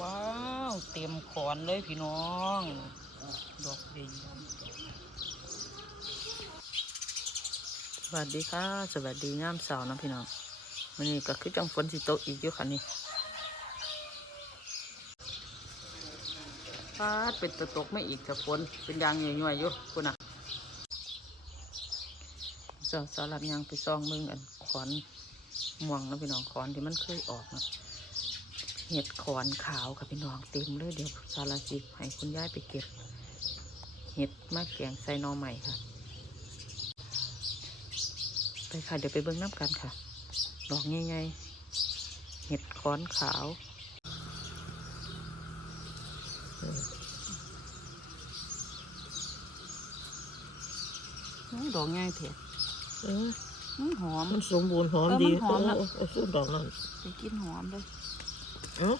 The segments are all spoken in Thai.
ว้าว เต็มขอนเลยพี่น้อง ดอกดีสวัสดีค่ะ สวัสดีงามสาวนะพี่น้องวันนี้ก็คือจังฝนสิโตอีกอยู่ค่ะนี่ฟาดเป็นตะตกไม่อีกกับฝนเป็นยางย่อยๆอยู่คุณน่ะสาวสาวหลักยางไปซองมึงอันขอนม่วงนะพี่น้องขอนที่มันเคยออกนะ เห็ดขอนขาวค่ะพี่น้องเต็มเลยเดี๋ยวซาลาจิให้คุณย่ายไปเก็บ เห็ดมาแกงใส่หนอใหม่ค่ะ ไปค่ะเดี๋ยวไปเบิ้งน้ำกันค่ะ ดอกง่ายๆเห็ดขอนขาวอื้อดอกง่ายเถอะเอออื้อหอม มันสมบูรณ์หอมเออดีมันหอมเอนะอเออสู้ดอกนั่นไปกินหอมเลย เอ้า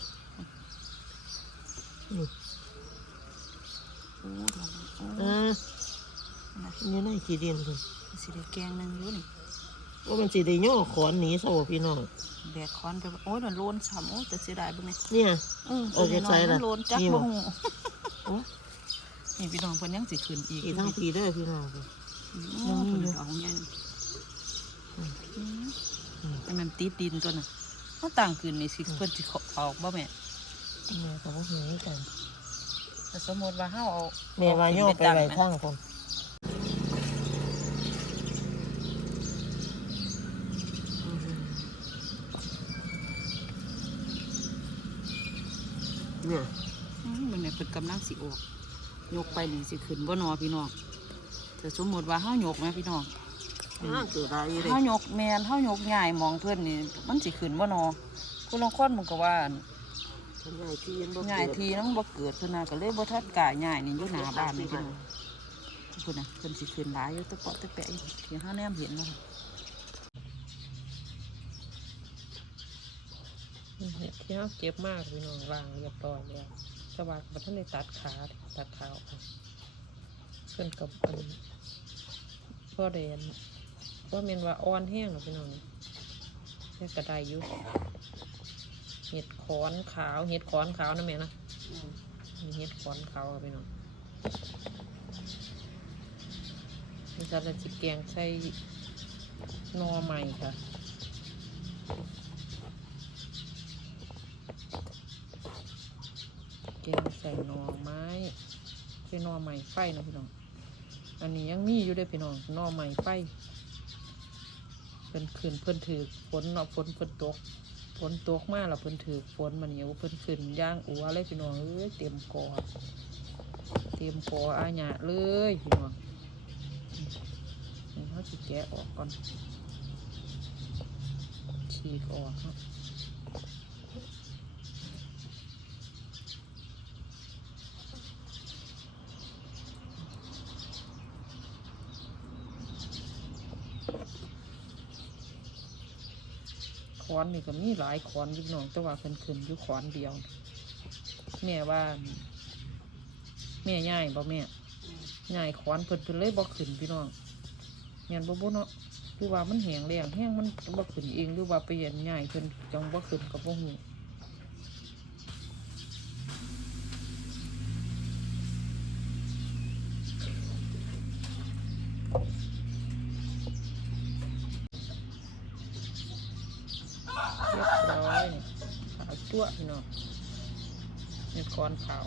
โอ้ดอกโอ้อ่านี่น่าขี้ดินเลยสิได้แกงหนึงอยู่นี่ว่ามันสิได้ย่อขอนหนีซะบ่พี่น้องแบกคอนไปว่าโอ้ยมันโลนช้ำโอ้ยแต่เสียดายเบิ่งนี่เนี่ยเออโอเคตัวน้อยๆใส่มัละนโลนจักนี่บ่บ่ฮู้โอ้นี่พี่น้องเพิ่นยังสิขึ้นอีกอีทั้งปีเด้อพี่น้องอืมยังมีเพิ่นอยู่ดอกใหญ่นี่อืมอืมอืมให้มันติดดินตัวน่ะ เฮาต่างขึ้นนี่สิเพิ่นสิเขาออกบ่แม่แม่ก็บ่เห็นกันแต่สมมุติว่าเฮาเอาแม่ว่าย่อไปไว้เอทางคนเนี่ยอืมมันเนี่ยเพิ่นกำลังสิออกยกไปนี่สิขึ้นบ่นอพี่น้องแต่สมมุติว่าเฮายกแม่พี่น้อง ห้างเกิดอะไรเลยเฮายกแม่นเฮายกใหญ่มองเพิ่นนี่มันสิขึ้นบ่นอผู้ลางคนมันก็ว่าอั่นฉันใหญ่ที่ยันบ่ใหญ่ทีน้องบ่เกิดเพิ่นน่ะก็เลยบ่ทัดกล้าใหญ่นี่อยู่หน้าบ้านนี่พี่น้องเพิ่นน่ะเพิ่นสิขึ้นหลายอยู่ตะเปาะตะแปะอยู่ที่เฮาแนมเห็นเนาะเห็ดที่เขาเก็บมากพี่น้องวางเรียบร้อยแล้วแต่ว่าบัท่านได้ตัดขาตัดขาออกเพิ่นกับอันพ่อเดน ว่าเมนว่าอ่อนแห้งหรอกพี่น้องแค่กระไดอยู่เห็ดขอนขาวเห็ดขอนขาวนะแม่นะมีเห็ดขอนขาวอะพี่น้องนี่จะจะจิแกงใส่หนอใหม่ค่ะแกงใส่หน่อไม้เป็นหน่อใหม่ไฟนะพี่น้อง อันนี้ยังมีอยู่เด้วยพี่น้องหน่อใหม่ไฟเพิ่นขึ้นเพิ่นถือฝนเนาะฝนเพิ่นตกฝนตกมากแล้วเพิ่นถือฝนมันเหนียวเพิ่นขึ้นย่างอัวเลยพี่น้องเอ้ยเต็มกอเต็มกออาหยะเลยพี่น้องเขาจะแกะออกก่อนฉีกออกครับ ขอนนี่ก็มีหลายขอนอยู่พี่น้องแต่ว่าเพิ่นขึ้นอยู่ขอนเดียว แม่ว่าแม่ย่ายบ่แม่ย่ายขอนเพิ่นเพิ่นเลยบ่ขึ้นพี่น้องแม่นบ่บ่เนาะหรือว่ามันแห้งแล้งแห้งมันบ่ขึ้นเองหรือว่าไปเห็นย่ายเพิ่นจังบ่ขึ้นกับ่ฮู้เรียบร้อยนี่ั่วพี่น้องเห็ดขอนขาว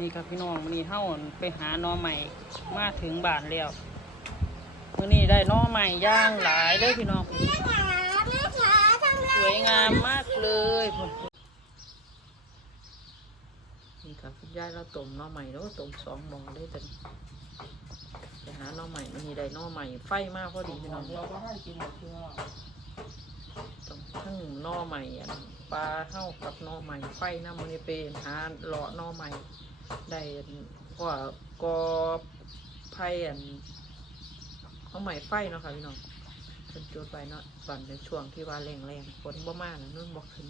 นี่ครับพี่น้องมื้อนี้เฮาไปหาน่อใหม่มาถึงบ้านแล้วมื้อนี้ได้น่อใหม่ย่างหลายเลยพี่น้องสวยงามมากเลยนี่ค่ะคุณ ยายเราต้มน่อใหม่แล้วก็ต้มสองม้อเลยแต่ไปหาน่อใหม่มันนี่ได้หน่อใหม่ไฟมากพอดีพี่น้องต้องทั้งน่อใหม่อันปลาเท่ากับน่อใหม่ไฟน้ำมันเป็นหาเลาะน่อใหม่ได้อันเพราะว่ากอไผ่อันเอใหม่ไฟเนาะค่ะพี่น้องเพิ่นจุดไว้เนาะตอนในช่วงที่ว่าแรงแรงๆฝนบ่มาแล้วนู่นบ่ขึ้น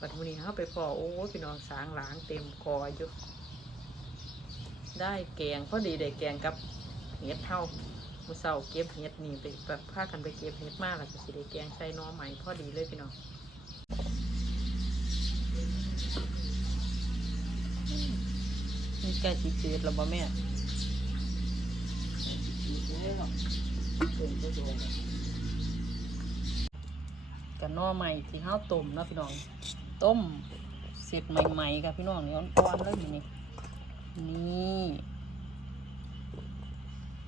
บัดนี้เขาไปพอโอ้ยพี่น้องสางหลางเต็มคออยู่ได้แกงพอดีได้แกงกับเห็ดเท่ามือเสาเก็บเห็ดนี่ไปแบบพากันไปเก็บเห็ดมากแล้วก็สิได้แกงใส่หน้อใหม่พอดีเลยพี่น้องนี่ใกล้สิจืดแล้วบ่แม่กับหน้อใหม่ที่เฮาต้มเนาะพี่น้อง ต้มเสร็จใหม่ๆค่ะพี่น้องนี่อ่อนๆแล้วอยู่นี่นี่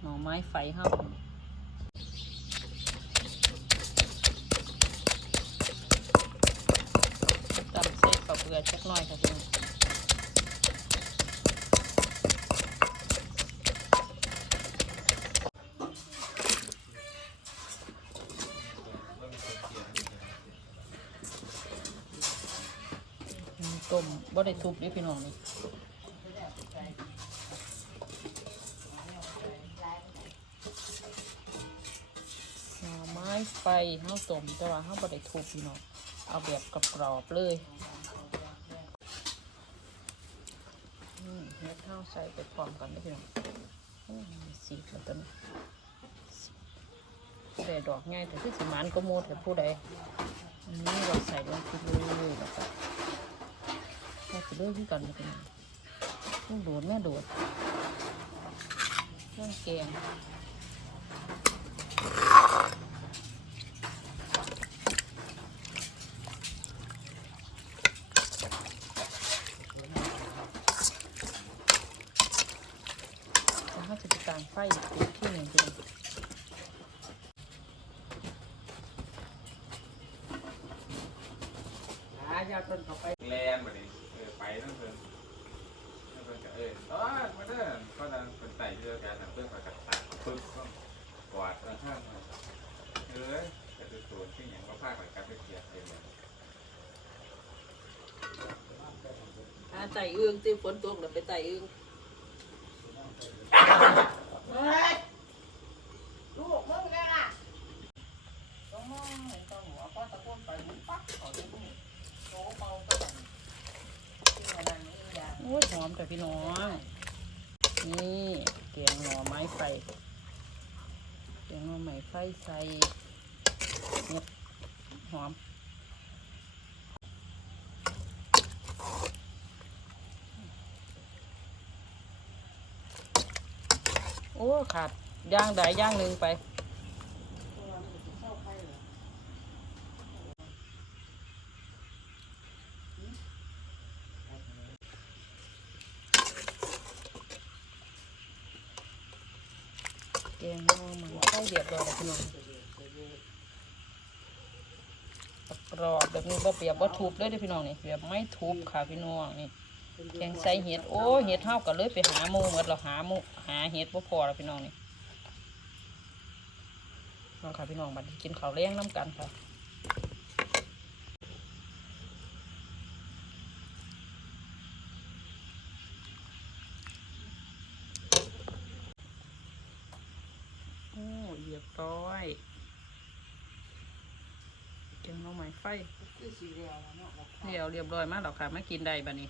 หน่อไม้ไฟเฮาตำเส้นกับเกลือจักหน่อยค่ะพี่น้องอืมต้ม บ่ได้ทุบนี่พี่น้องนี่หน่อไม้ไฟเฮาต้มแต่ว่าเฮาบ่ได้ทุบพี่น้องเอาแบบกรอบๆเลยอืมเฮ็ดเฮาใส่ไปพร้อมกันเลยพี่น้องสีแล้วตัวนี้ผู้ใดอกง่ายแต่คือสิหมันก็โมแต่ผู้ใดอันนี้เราใส่ลงไปเลยแล้วก็ แค่ไปเลยคือกันเลยน้องต้องโดดแม่โดดเครื่องแกงแล้วเขาจะไปกางไฟอีกที่หนึ่งทีนึงแลนแบบนี้เออไป นั่นเพิ่นนั่นเพิ่นก็เออตอนมาเด้อก็นั่นเพิ่นไต่เรือกันนะเพิ่นก็กัดตัดปึ๊บก็กวาดข้างข้างเอ้ยจะดูสวนที่อย่างว่าภาคหลังการไปเกียดเองเลยอาไต่อึ้งตีฝนตกเดี๋ยวไปไต่อึ้งลูกมึงเนี่ยล่ะต้องมองให้ต้องหัวป้าตะโกนไปมุ้งปั๊กเขาจะมุ้งโตเมาก็แบบ โอ้ยหอมแต่พี่น้อง นี่เกียงหน่อไม้ไฟเกียงหน่อไม้ไฟใส่เนี่ยหอมโอ้ขาดย่างใดย่างหนึ่งไป แกงน่อมันใกล้เรียบร้อยแล้วพี่น้องกรอบแบบนี้บ่เปียบบ่ทุบเลยเด้อพี่น้องนี่แบบไม่ทุบค่ะพี่น้องนี่แกงใส่เห็ดโอ้เห็ดเท่ากันเลยไปหาหมูหมดเราหาหมูหาเห็ดบ่พอแล้วพี่น้องนี่น้องค่ะพี่น้องบัดนี้กินข้าวแรงน้ำกันค่ะโอ้เรียบร้อยแกงหน่อไม้ไฟคือสีเหลืองเนาะเรียวเรียบร้อยมากแล้วค่ะมากินได้บัดนี้